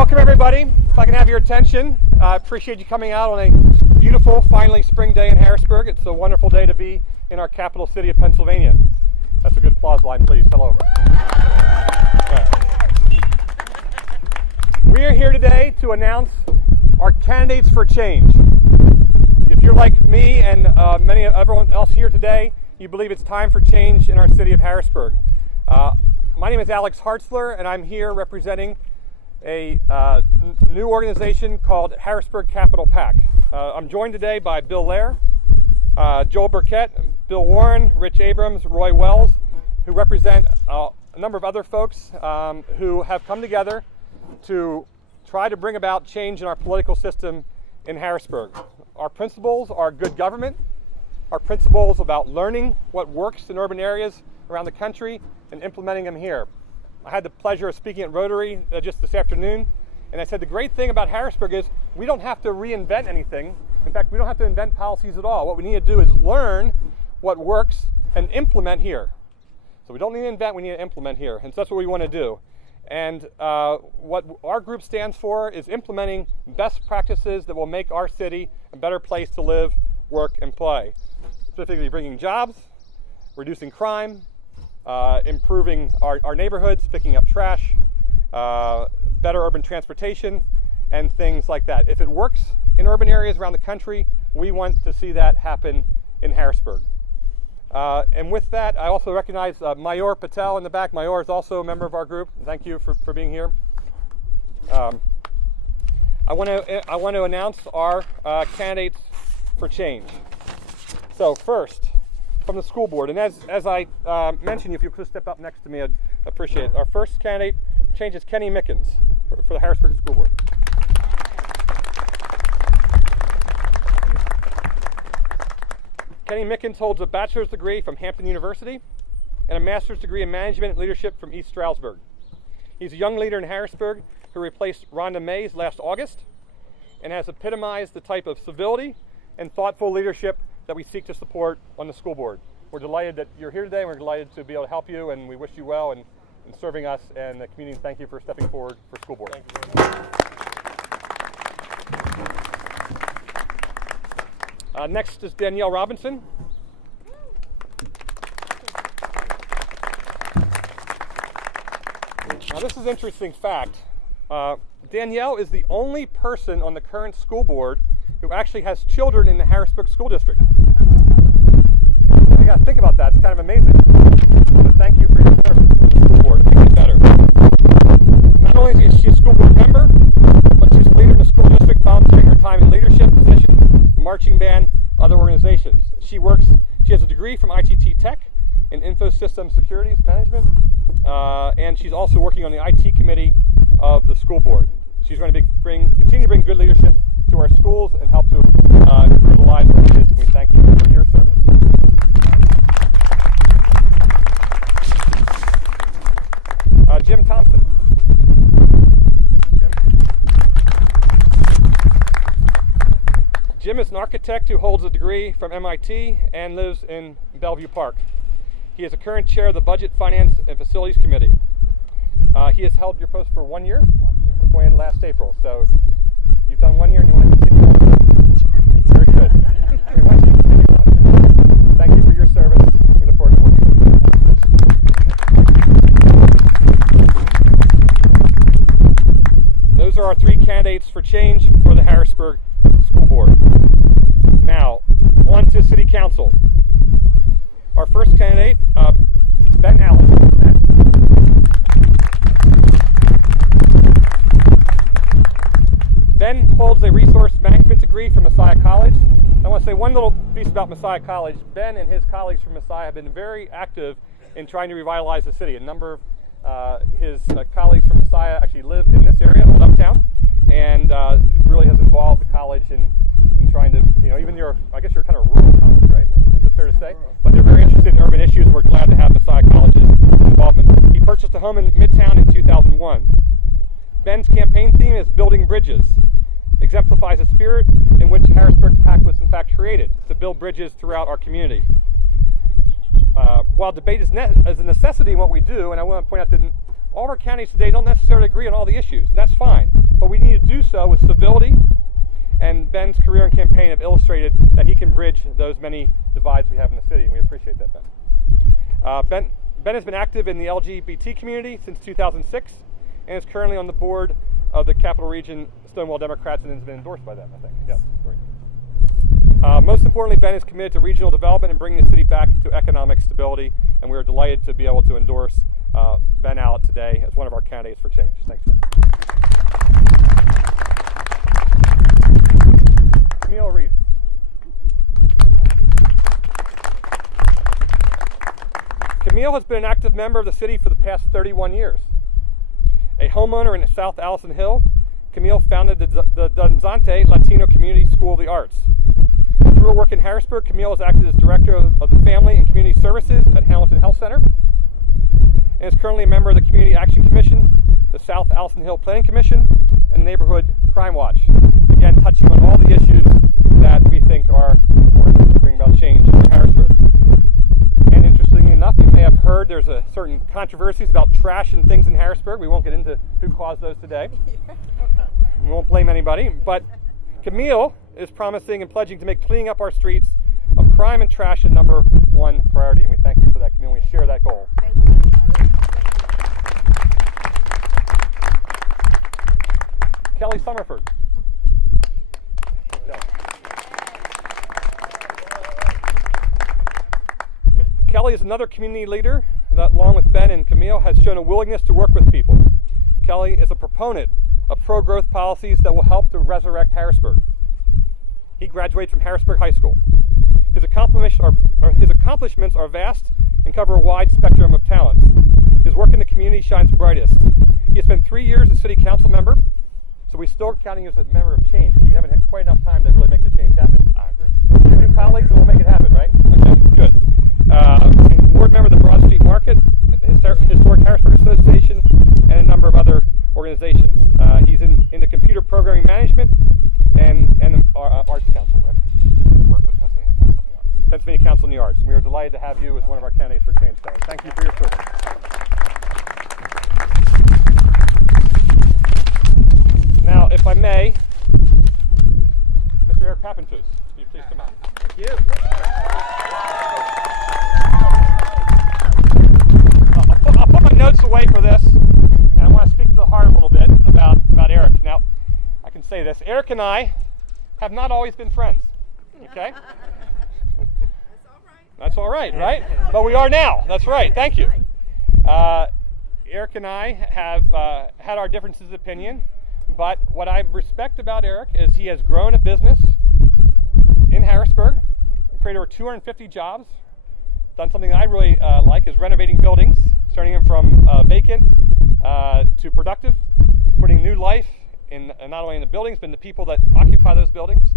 Welcome everybody. If I can have your attention, I appreciate you coming out on a beautiful, finally spring day in Harrisburg. It's a wonderful day to be in our capital city of Pennsylvania. That's a good applause line, please. Hello. We are here today to announce our candidates for change. If you're like me and everyone else here today, you believe it's time for change in our city of Harrisburg. My name is Alex Hartzler, and I'm here representing a new organization called Harrisburg Capital PAC. I'm joined today by Bill Lair, Joel Burkett, Bill Warren, Rich Abrams, Roy Wells, who represent a number of other folks who have come together to try to bring about change in our political system in Harrisburg. Our principles are good government, our principles about learning what works in urban areas around the country and implementing them here. I had the pleasure of speaking at Rotary just this afternoon, and I said the great thing about Harrisburg is we don't have to reinvent anything. In fact, we don't have to invent policies at all. What we need to do is learn what works and implement here. So we don't need to invent, we need to implement here, and so that's what we want to do. And what our group stands for is implementing best practices that will make our city a better place to live, work, and play. Specifically bringing jobs, reducing crime, improving our neighborhoods, picking up trash, better urban transportation, and things like that. If it works in urban areas around the country, we want to see that happen in Harrisburg. And with that, I also recognize Mayur Patel in the back. Mayur is also a member of our group. Thank you for being here. I want to announce our candidates for change. So first, from the school board, and as I mentioned, if you could step up next to me, I'd appreciate it. Our first candidate for change is Kenny Mickens for the Harrisburg School Board. Kenny Mickens holds a bachelor's degree from Hampton University and a master's degree in management and leadership from East Stroudsburg. He's a young leader in Harrisburg who replaced Rhonda Mays last August and has epitomized the type of civility and thoughtful leadership that we seek to support on the school board. We're delighted that you're here today. We're delighted to be able to help you, and we wish you well in serving us and the community. Thank you for stepping forward for school board. Thank you very much. Next is Danielle Robinson. Now this is an interesting fact. Danielle is the only person on the current school board who actually has children in the Harrisburg School District. You got to think about that. It's kind of amazing. So thank you for your service on the school board. It makes it better. Not only is she a school board member, but she's a leader in the school district, volunteering her time in leadership positions, the marching band, other organizations. She has a degree from ITT Tech in Info Systems Securities Management, and she's also working on the IT committee of the school board. She's going to continue to bring good leadership to our schools and help to improve the lives of our kids, and we thank you for your service. Jim Thompson. Jim is an architect who holds a degree from MIT and lives in Bellevue Park. He is a current chair of the Budget, Finance, and Facilities Committee. He has held your post for 1 year? 1 year. It was appointed last April. So you've done 1 year and you want to continue on? Very good. We want you to continue on. Thank you for your service. We look forward to working with you. Those are our three candidates for change for the Harrisburg School Board. Now, on to City Council. Our first candidate, Ben Allen. Ben holds a resource management degree from Messiah College. I want to say one little piece about Messiah College. Ben and his colleagues from Messiah have been very active in trying to revitalize the city. A number of his colleagues from Messiah actually live in this area, in Uptown, and really has involved the college in trying to, even I guess you're kind of rural college, right? Is that fair to say? But they're very interested in urban issues. We're glad to have Messiah College's involvement. He purchased a home in Midtown in 2001. Ben's campaign theme is building bridges. Exemplifies the spirit in which Harrisburg PAC was in fact created, to build bridges throughout our community. While debate is a necessity in what we do, and I want to point out that all of our counties today don't necessarily agree on all the issues. That's fine. so with civility, and Ben's career and campaign have illustrated that he can bridge those many divides we have in the city, and we appreciate that, Ben. Ben has been active in the LGBT community since 2006 and is currently on the board of the Capital Region Stonewall Democrats and has been endorsed by them, I think. Yes, great. Most importantly, Ben is committed to regional development and bringing the city back to economic stability, and we are delighted to be able to endorse Ben Allett today as one of our candidates for change. Thanks, Ben. Camille Reese. Camille has been an active member of the city for the past 31 years. A homeowner in South Allison Hill, Camille founded the Danzante Latino Community School of the Arts. Through her work in Harrisburg, Camille has acted as Director of the Family and Community Services at Hamilton Health Center and is currently a member of the Community Action Commission, the South Allison Hill Planning Commission, and the Neighborhood Crime Watch. Again, touching on all the issues that we think are important to bring about change in Harrisburg. And interestingly enough, you may have heard there's a certain controversies about trash and things in Harrisburg. We won't get into who caused those today. We won't blame anybody, but Camille is promising and pledging to make cleaning up our streets of crime and trash a #1 priority, and we thank you for that, Camille. We share that goal. Thank you. Kelly Summerford. Kelly is another community leader that, along with Ben and Camille, has shown a willingness to work with people. Kelly is a proponent of pro-growth policies that will help to resurrect Harrisburg. He graduated from Harrisburg High School. His accomplishments are vast and cover a wide spectrum of talents. His work in the community shines brightest. He has spent 3 years as city council member, so we're still counting you as a member of change, because you haven't had quite enough time to really make the change happen. Great. Your new colleagues will make it happen, right? Okay, good. Board member of the Broad Street Market, Historic Harrisburg Association, and a number of other organizations. He's into computer programming management and Arts Council, right? Work for Pennsylvania Council on the Arts. We are delighted to have you as one of our candidates for change today. Thank you for your service. Now, if I may, Mr. Eric Pappentus, will you please come out? Thank you. I'll put my notes away for this, and I want to speak to the heart a little bit about Eric. Now, I can say this. Eric and I have not always been friends, okay? That's all right, right? But we are now. That's right. Thank you. Eric and I have had our differences of opinion, but what I respect about Eric is he has grown a business in Harrisburg, created over 250 jobs, done something that I really like, is renovating buildings, turning them from vacant to productive, putting new life in not only in the buildings, but in the people that occupy those buildings.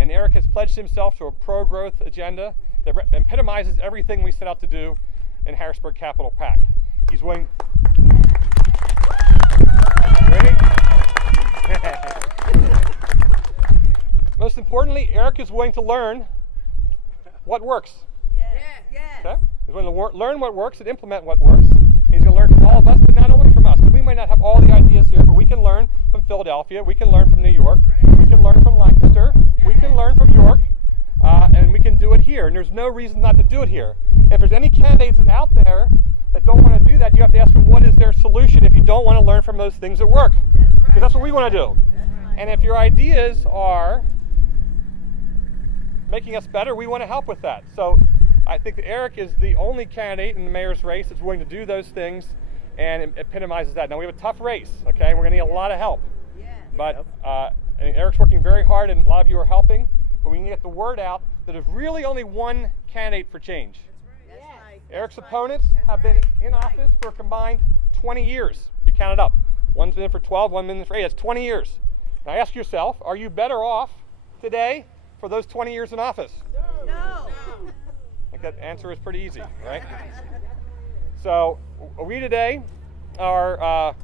And Eric has pledged himself to a pro-growth agenda that epitomizes everything we set out to do in Harrisburg Capital PAC. He's willing. Ready? Most importantly, Eric is willing to learn what works. Okay? He's going to learn what works and implement what works. He's going to learn from all of us, but not only from us. We might not have all the ideas here, but we can learn from Philadelphia. We can learn from New York. We can learn from Lancaster. We can learn from York. And we can do it here. And there's no reason not to do it here. And if there's any candidates out there that don't want to do that, you have to ask them what is their solution if you don't want to learn from those things that work. Because that's what we want to do. And if your ideas are making us better, we want to help with that. So I think that Eric is the only candidate in the mayor's race that's willing to do those things, and it epitomizes that. Now, we have a tough race, okay? We're going to need a lot of help. But Eric's working very hard, and a lot of you are helping. But we need to get the word out that there's really only one candidate for change. That's right. Eric's opponents have been in office for a combined 20 years. You count it up. One's been in for 12, one's been in for 8. That's 20 years. Now ask yourself, are you better off today for those 20 years in office? No. I think that answer is pretty easy, right? So we today are,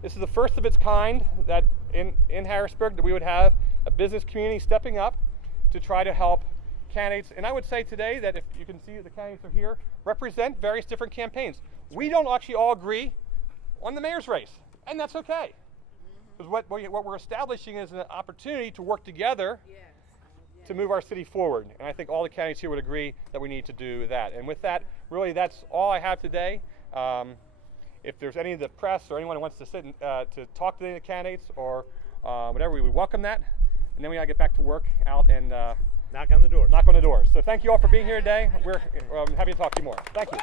this is the first of its kind that in Harrisburg that we would have a business community stepping up to try to help candidates. And I would say today that if you can see the candidates are here, represent various different campaigns. We don't actually all agree on the mayor's race, and that's okay. Because what we're establishing is an opportunity to work together to move our city forward. And I think all the candidates here would agree that we need to do that. And with that, really, that's all I have today. If there's any of the press or anyone who wants to sit and, to talk to any of the candidates or whatever, we would welcome that. And then we gotta get back to work out and knock on the door. Knock on the door. So thank you all for being here today. We're happy to talk to you more. Thank you.